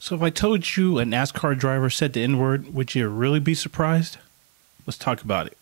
So if I told you a NASCAR driver said the N-word, would you really be surprised? Let's talk about it.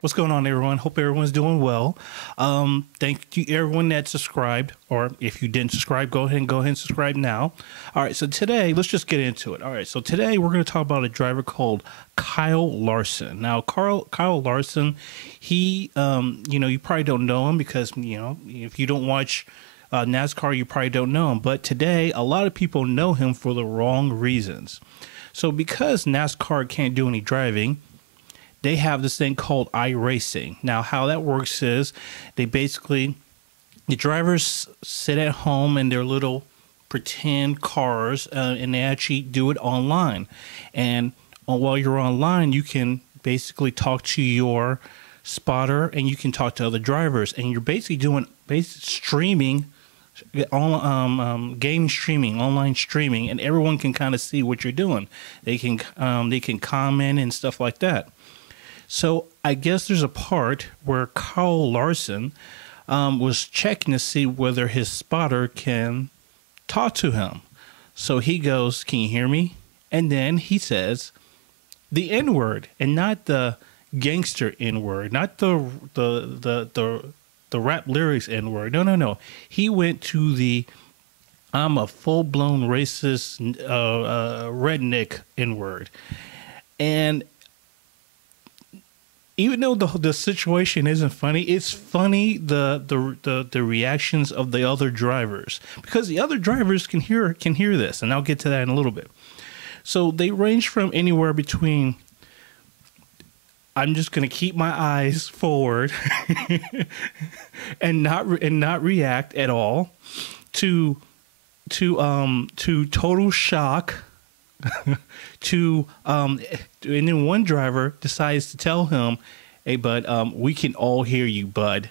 What's going on, everyone? Hope everyone's doing well. Thank you, everyone that subscribed, or if you didn't subscribe, go ahead and subscribe now. All right, so today, let's just get into it. All right, so today we're going to talk about a driver called Kyle Larson. Now, Kyle Larson, he, you probably don't know him because, if you don't watch NASCAR, you probably don't know him. But today, a lot of people know him for the wrong reasons. So because NASCAR can't do any driving, they have this thing called iRacing. Now, how that works is the drivers sit at home in their little pretend cars, and they actually do it online. And while you're online, you can basically talk to your spotter and you can talk to other drivers. And you're basically doing streaming, game streaming, online streaming, and everyone can kind of see what you're doing. They can comment and stuff like that. So I guess there's a part where Kyle Larson was checking to see whether his spotter can talk to him. So he goes, "Can you hear me?" And then he says the N-word, and not the gangster N-word, not the rap lyrics N-word. No. He went to the "I'm a full-blown racist redneck" N-word. And even though the situation isn't funny, it's funny the reactions of the other drivers, because the other drivers can hear this, and I'll get to that in a little bit. So they range from anywhere between "I'm just gonna keep my eyes forward" and not react at all to total shock. And then one driver decides to tell him, "Hey, bud, we can all hear you, bud,"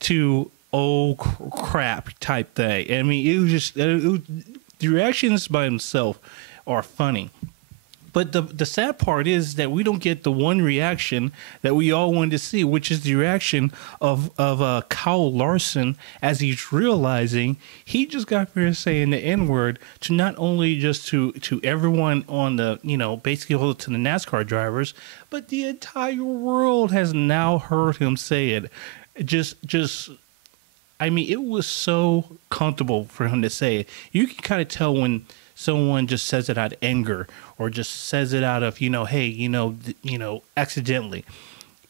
to "oh crap" type thing. I mean, the reactions by himself are funny. But the sad part is that we don't get the one reaction that we all wanted to see, which is the reaction of Kyle Larson as he's realizing he just got finished saying the N-word to not only just to everyone on the, basically to the NASCAR drivers, but the entire world has now heard him say it. I mean, it was so comfortable for him to say it. You can kind of tell when someone just says it out of anger, or just says it out of, accidentally,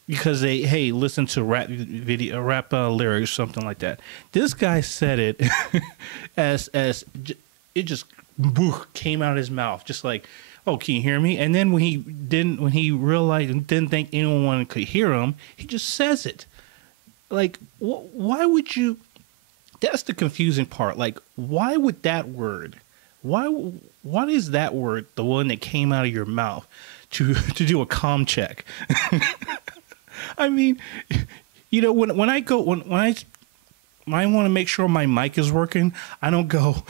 because they, listen to rap lyrics, something like that. This guy said it as it just came out of his mouth, just like, "Oh, can you hear me?" And then when he realized and didn't think anyone could hear him, he just says it. Like, why would you? That's the confusing part. Like, why would that word? What is that word, the one that came out of your mouth, to do a comm check? I mean, when I want to make sure my mic is working, I don't go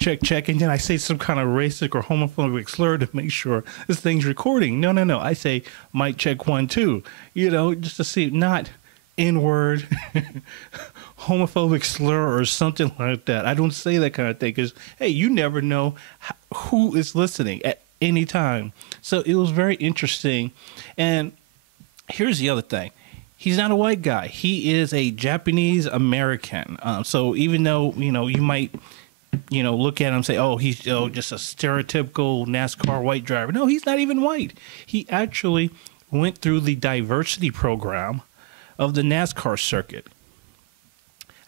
check, and then I say some kind of racist or homophobic slur to make sure this thing's recording. No. I say mic check 1 2, just to see, not N-word, homophobic slur or something like that. I don't say that kind of thing because, hey, you never know who is listening at any time. So it was very interesting. And here's the other thing. He's not a white guy. He is a Japanese American. So even though, you might, look at him and say, "Oh, he's just a stereotypical NASCAR white driver." No, he's not even white. He actually went through the diversity program of the NASCAR circuit.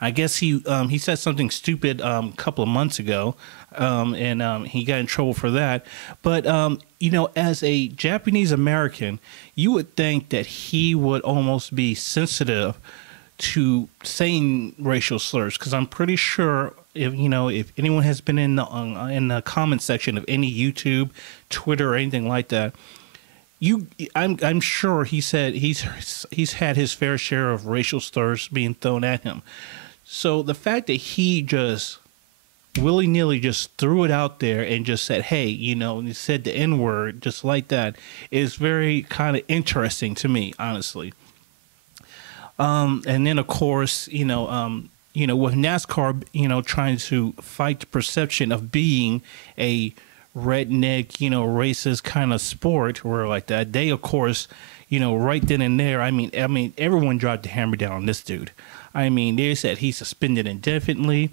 I guess he said something stupid a couple of months ago, and he got in trouble for that. But as a Japanese American, you would think that he would almost be sensitive to saying racial slurs, because I'm pretty sure if anyone has been in the comment section of any YouTube, Twitter, or anything like that, I'm sure he said he's had his fair share of racial slurs being thrown at him. So the fact that he just willy-nilly just threw it out there and just said, hey, and he said the N-word just like that, is very kind of interesting to me, honestly. And then, of course, with NASCAR, trying to fight the perception of being a redneck, racist kind of sport or like that, they, of course, right then and there, I mean, everyone dropped the hammer down on this dude. I mean, they said he's suspended indefinitely.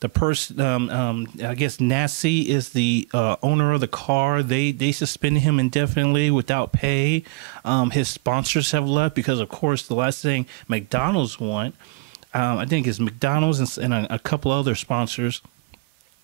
The person, I guess Nasty is the owner of the car. They suspended him indefinitely without pay. His sponsors have left because, of course, the last thing McDonald's want, I think, is McDonald's and a couple other sponsors.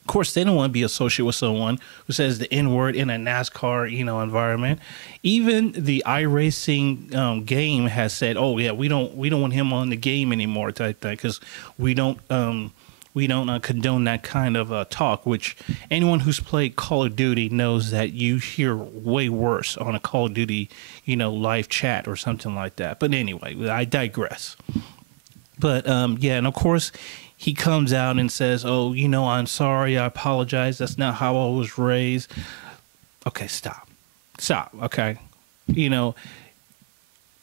Of course, they don't want to be associated with someone who says the N-word in a NASCAR, environment. Even the iRacing game has said, "Oh yeah, we don't want him on the game anymore," type thing, because we don't condone that kind of talk. Which anyone who's played Call of Duty knows that you hear way worse on a Call of Duty, live chat or something like that. But anyway, I digress. But yeah, and of course, he comes out and says, "Oh, I'm sorry. I apologize. That's not how I was raised." Okay, stop. Okay,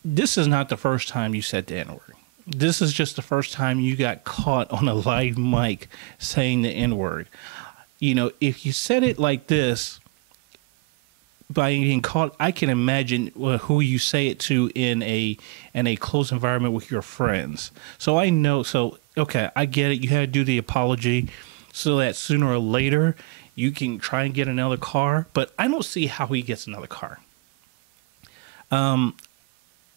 this is not the first time you said the N-word. This is just the first time you got caught on a live mic saying the N-word. If you said it like this by being caught, I can imagine who you say it to in a close environment with your friends. So I know. So okay, I get it. You had to do the apology so that sooner or later you can try and get another car. But I don't see how he gets another car.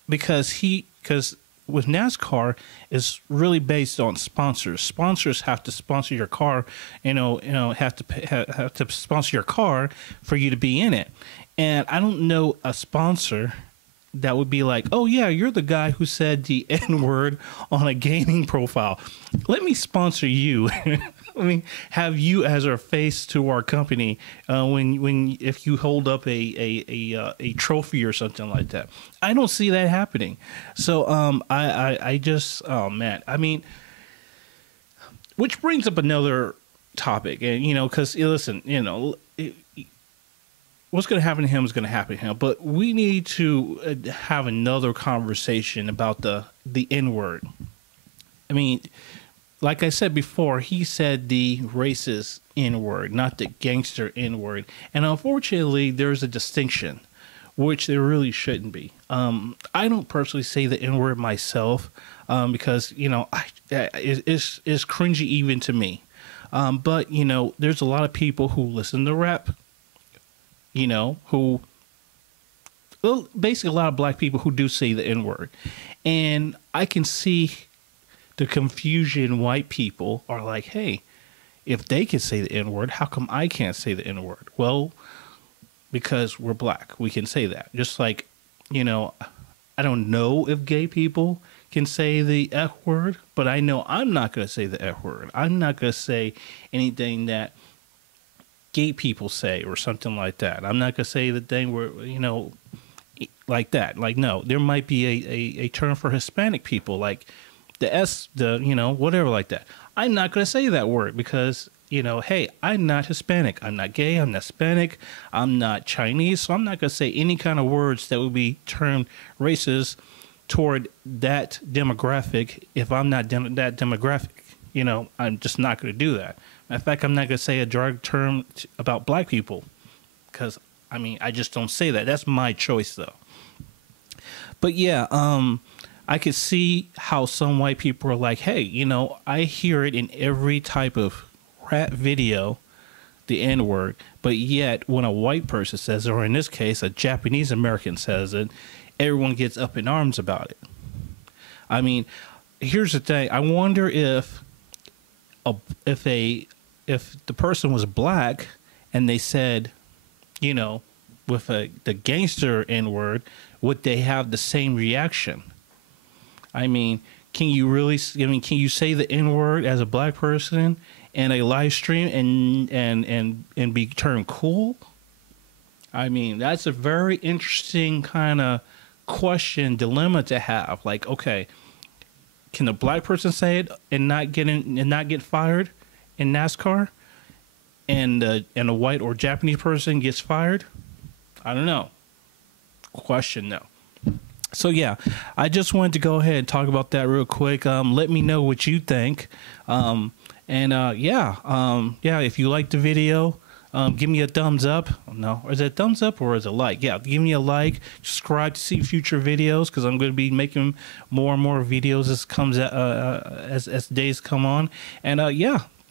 Because with NASCAR, it's really based on sponsors. Sponsors have to sponsor your car, have to sponsor your car for you to be in it. And I don't know a sponsor that would be like, "Oh yeah, you're the guy who said the N-word on a gaming profile. Let me sponsor you." I mean, have you as our face to our company if you hold up a trophy or something like that. I don't see that happening. So I just, oh man, I mean, which brings up another topic, and because listen, what's going to happen to him is going to happen to him. But we need to have another conversation about the N-word. I mean, like I said before, he said the racist N-word, not the gangster N-word. And unfortunately, there's a distinction, which there really shouldn't be. I don't personally say the N-word myself because, it's cringy even to me. But, there's a lot of people who listen to rap, basically a lot of black people who do say the N-word. And I can see the confusion. White people are like, hey, if they can say the N-word, how come I can't say the N-word? Well, because we're black, we can say that. Just like, I don't know if gay people can say the F word, but I know I'm not going to say the F word. I'm not going to say anything that gay people say or something like that. I'm not going to say the thing where, like that. Like, no, there might be a term for Hispanic people, like the S, whatever like that. I'm not going to say that word because, hey, I'm not Hispanic. I'm not gay. I'm not Hispanic. I'm not Chinese. So I'm not going to say any kind of words that would be termed racist toward that demographic if I'm not that demographic. I'm just not going to do that. In fact, I'm not going to say a derogatory term about black people because, I just don't say that. That's my choice, though. But, yeah, I could see how some white people are like, hey, I hear it in every type of rap video, the N-word, but yet when a white person says it, or in this case, a Japanese American says it, everyone gets up in arms about it. Here's the thing. I wonder if the person was black and they said, with the gangster N-word, would they have the same reaction? Can you really? Can you say the N-word as a black person in a live stream and be termed cool? That's a very interesting kind of dilemma to have. Like, okay, can a black person say it and not get fired in NASCAR? and a white or Japanese person gets fired, I don't know. Question no. So yeah, I just wanted to go ahead and talk about that real quick. Let me know what you think. If you like the video, give me a thumbs up. No, is it a thumbs up or is it a like? Yeah, give me a like. Subscribe to see future videos because I'm going to be making more and more videos as comes as days come on. And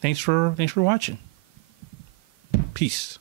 thanks for watching. Peace.